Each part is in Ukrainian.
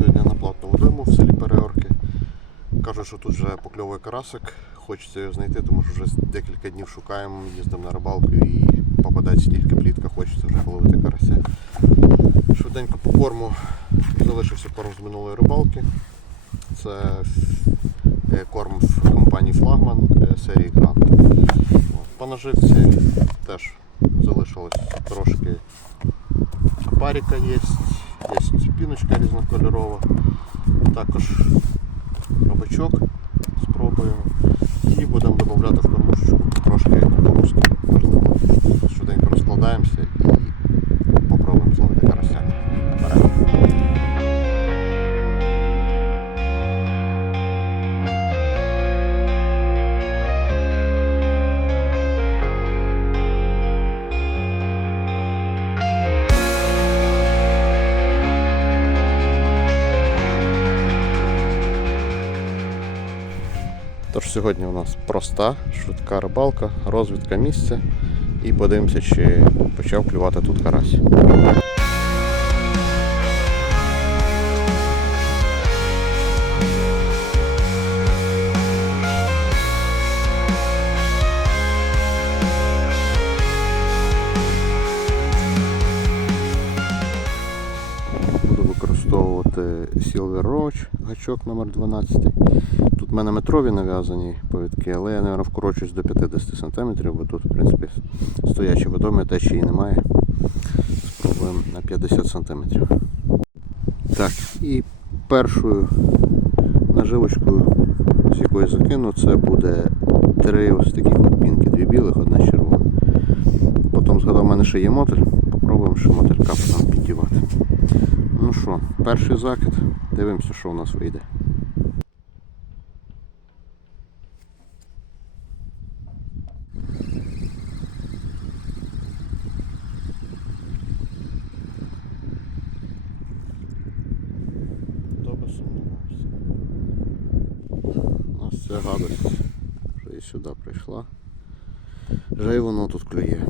сьогодні на платну водойму в селі Переорки. Кажуть, що тут вже покльовує карасик. Хочеться його знайти, тому що вже декілька днів шукаємо, їздимо на рибалку і попадається тільки плітка, хочеться вже половити карася. Швиденько по корму залишився корм з минулої рибалки. Це е, корм в компанії Флагман е, серії Грант. По наживці теж залишилось трошки паріка є, є піночка різнокольорова, також робачок спробуємо. І будемо додати в кормушечку трошки сьогодні у нас проста, швидка рибалка, розвідка місця і подивимося, чи почав клювати тут карась. Буду використовувати Silver Roach, гачок номер 12 Тут в мене метрові нав'язані повідки, але я, мабуть, вкорочуюсь до 50 см, бо тут, в принципі, стоячі водомі течії немає. Спробуємо на 50 см. Так, і першою наживочкою, з якої закину, це буде три ось от пінки, дві білих, одна червона. Потім згадав, у мене ще є мотель. Попробуємо ще мотелька потім піддівати. Ну що, перший закид. Дивимося, що у нас вийде. У нас ця гадость вже і сюди прийшла. Вже і воно тут клює.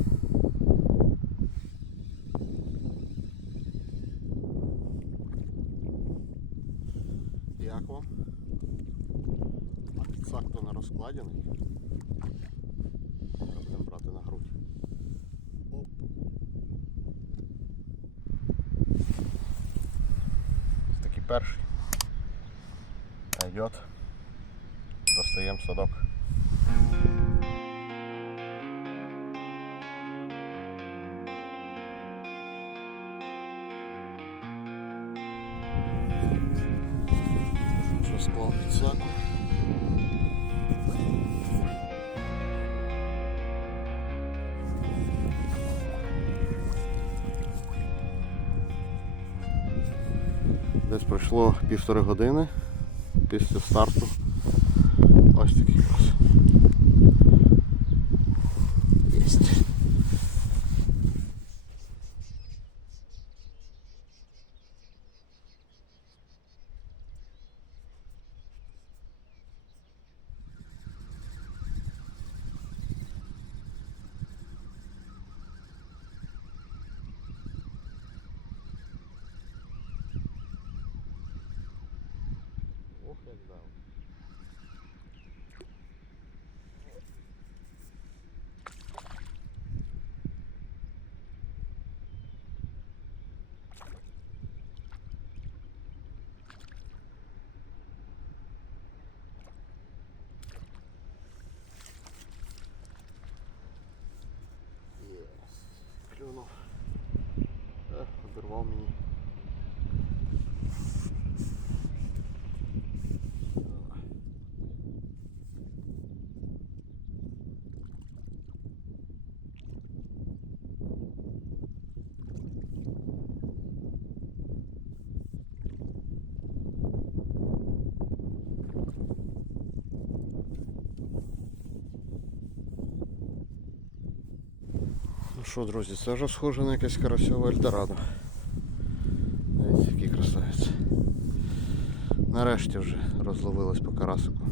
Як вам? А підсак то не розкладений. Зараз Будемо брати на грудь. Оп. Ось такий перший. Пойдет. Достаємо садок. Пройшло півтори години після старту. Ось такий ось. Check it out. Що, друзі, це вже схоже на якесь карасьове Ельдорадо. Дивіться, який красавець. Нарешті вже розловилось по карасику.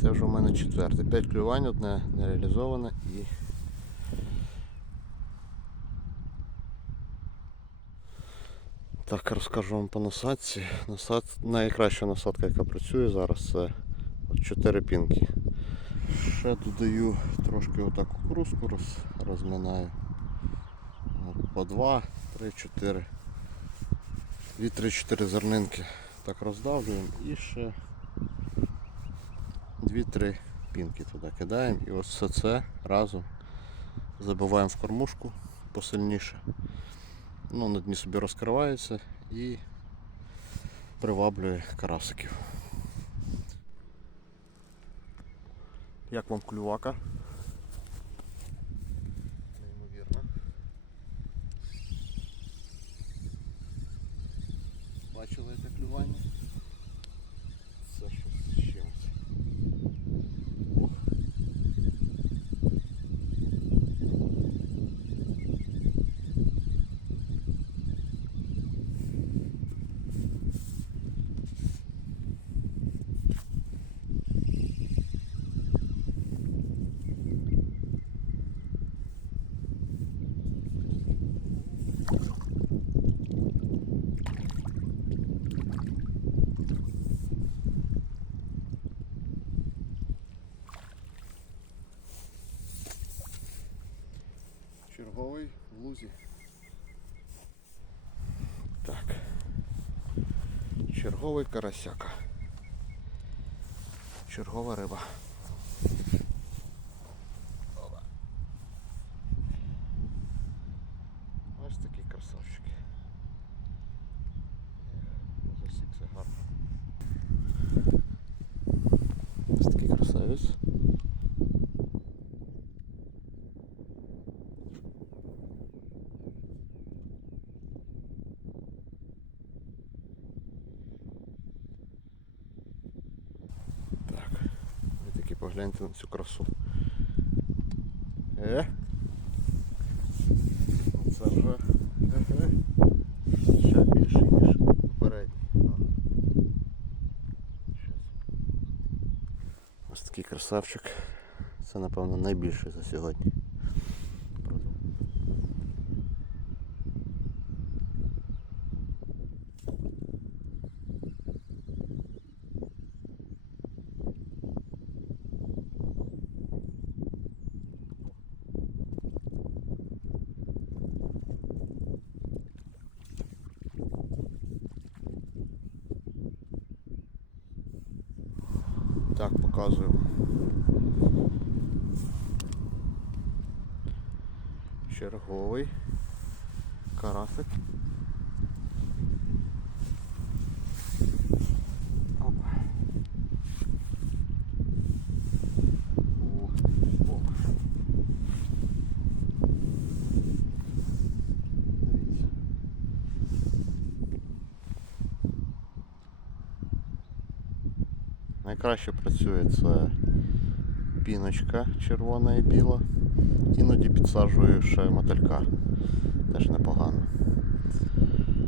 Це вже у мене четверте. П'ять клювань, одне не реалізоване і. Так, розкажу вам по насадці. Насад... Найкраща насадка, яка працює зараз, це 4 пінки. Ще додаю трошки отак кукурузку роз... розминаю. От, по 2, 3, 4. 2-3-4 зернинки так роздавлюємо і ще 2-3 пінки туди кидаємо. І ось все це разом забиваємо в кормушку посильніше. Ну, на дні собі розкривається і приваблює карасиків. Як вам клювака? Неймовірно. Бачили це клювання? Це щось з чимось. Ох. Черговий в лузі. Так. Черговий карасяка. Чергова риба. Опа. Ось такі красавчики. Ех, Засікся гарно. Ось такий красавець. Так, погляньте на цю красу. Е? Це вже е-е. ще більше, ніж попередній. Ось такий красавчик. Це напевно найбільший за сьогодні. Правда. Так, показую. Черговий карасик. Найкраще працює це піночка червона і біла. Іноді підсаджую ще мотилька. Теж непогано.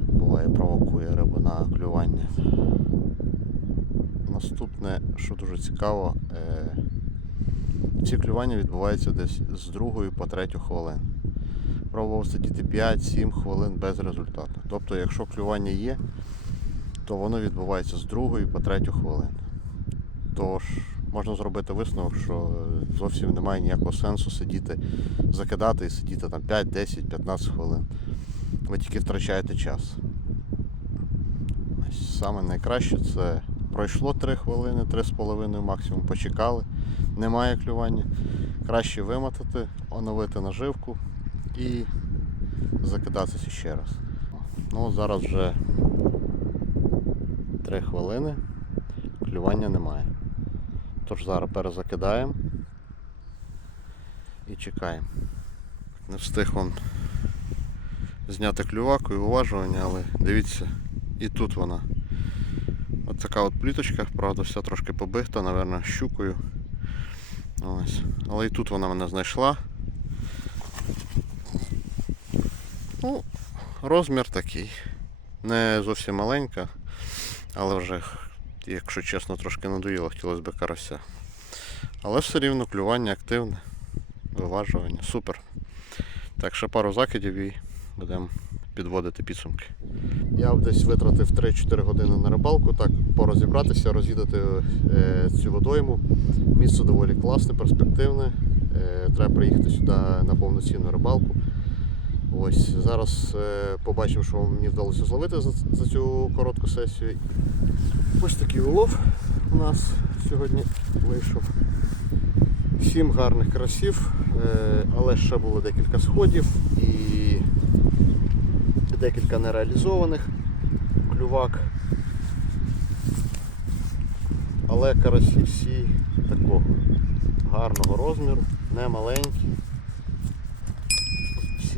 Буває провокує рибу на клювання. Наступне, що дуже цікаво, е, ці клювання відбуваються десь з другої по третю хвилин. Пробував сидіти 5-7 хвилин без результату. Тобто, якщо клювання є, то воно відбувається з другої по третю хвилин. Тож можна зробити висновок, що зовсім немає ніякого сенсу сидіти, закидати і сидіти там 5, 10, 15 хвилин. Ви тільки втрачаєте час. Саме найкраще це пройшло 3 хвилини, 3,5 максимум почекали, немає клювання. Краще вимотати, оновити наживку і закидатися ще раз. Ну, зараз вже 3 хвилини, клювання немає. Тож зараз перезакидаємо і чекаємо. Не встиг вам зняти клюваку і уважування, але дивіться, і тут вона. От така от пліточка, правда, вся трошки побита, напевно, щукою. Ось. Але і тут вона мене знайшла. Ну, розмір такий. Не зовсім маленька, але вже якщо чесно, трошки надоїло, хотілося б карася. Але все рівно клювання активне, виважування. Супер. Так, ще пару закидів і будемо підводити підсумки. Я десь витратив 3-4 години на рибалку, так порозібратися, розвідати е, цю водойму. Місце доволі класне, перспективне. Е, треба приїхати сюди на повноцінну рибалку. Ось зараз е, побачимо, що мені вдалося зловити за, за цю коротку сесію. Ось такий улов у нас сьогодні вийшов. Сім гарних красів, е, але ще було декілька сходів і декілька нереалізованих клювак. Але карасі всі такого гарного розміру, не маленькі.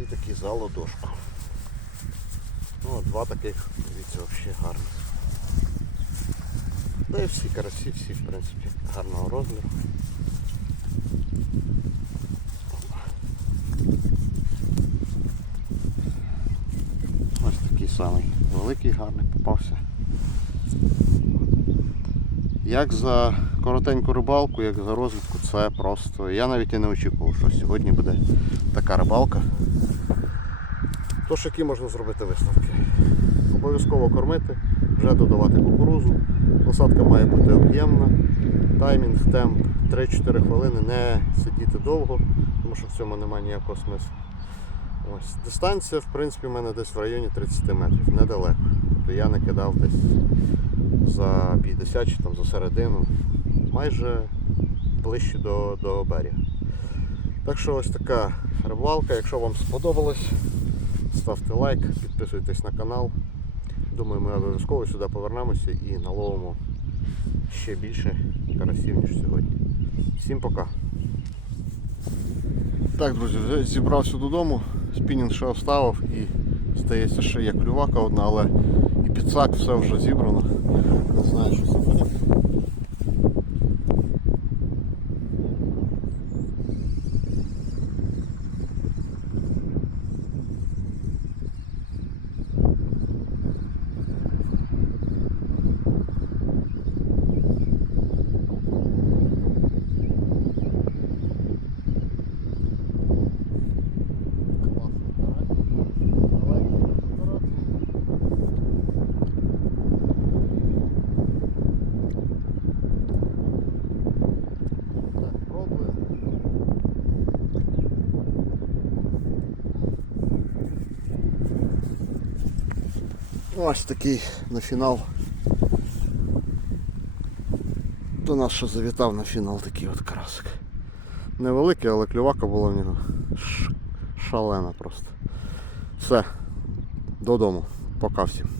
Всі такі за ладошку. Ну, два таких, дивіться, взагалі гарних. Та і всі карасі, всі, в принципі, гарного розміру. Ось такий самий великий гарний попався. Як за коротеньку рибалку, як за розвідку, це просто. Я навіть і не очікував, що сьогодні буде така рибалка. Тож які можна зробити висновки? Обов'язково кормити, вже додавати кукурузу. Посадка має бути об'ємна, таймінг, темп 3-4 хвилини, не сидіти довго, тому що в цьому немає ніякого смислу. Ось. Дистанція, в принципі, в мене десь в районі 30 метрів, недалеко. Тобто я не кидав десь за 50 чи там за середину, майже ближче до, до берега. Так що ось така рибалка. Якщо вам сподобалось, ставте лайк, підписуйтесь на канал. Думаю, ми обов'язково сюди повернемося і наловимо ще більше карасів, ніж сьогодні. Всім пока. Так, друзі, вже зібрався додому, спінінг ще оставив і здається, ще є клювака одна, але підсак все вже зібрано. Не знаю, що це буде. Класний карась. Маленький розбирати. Так, пробую. Ось такий на фінал. До нас ще завітав на фінал такий от красик. Невеликий, але клювака була в нього шалена просто. Все, додому. Пока всім.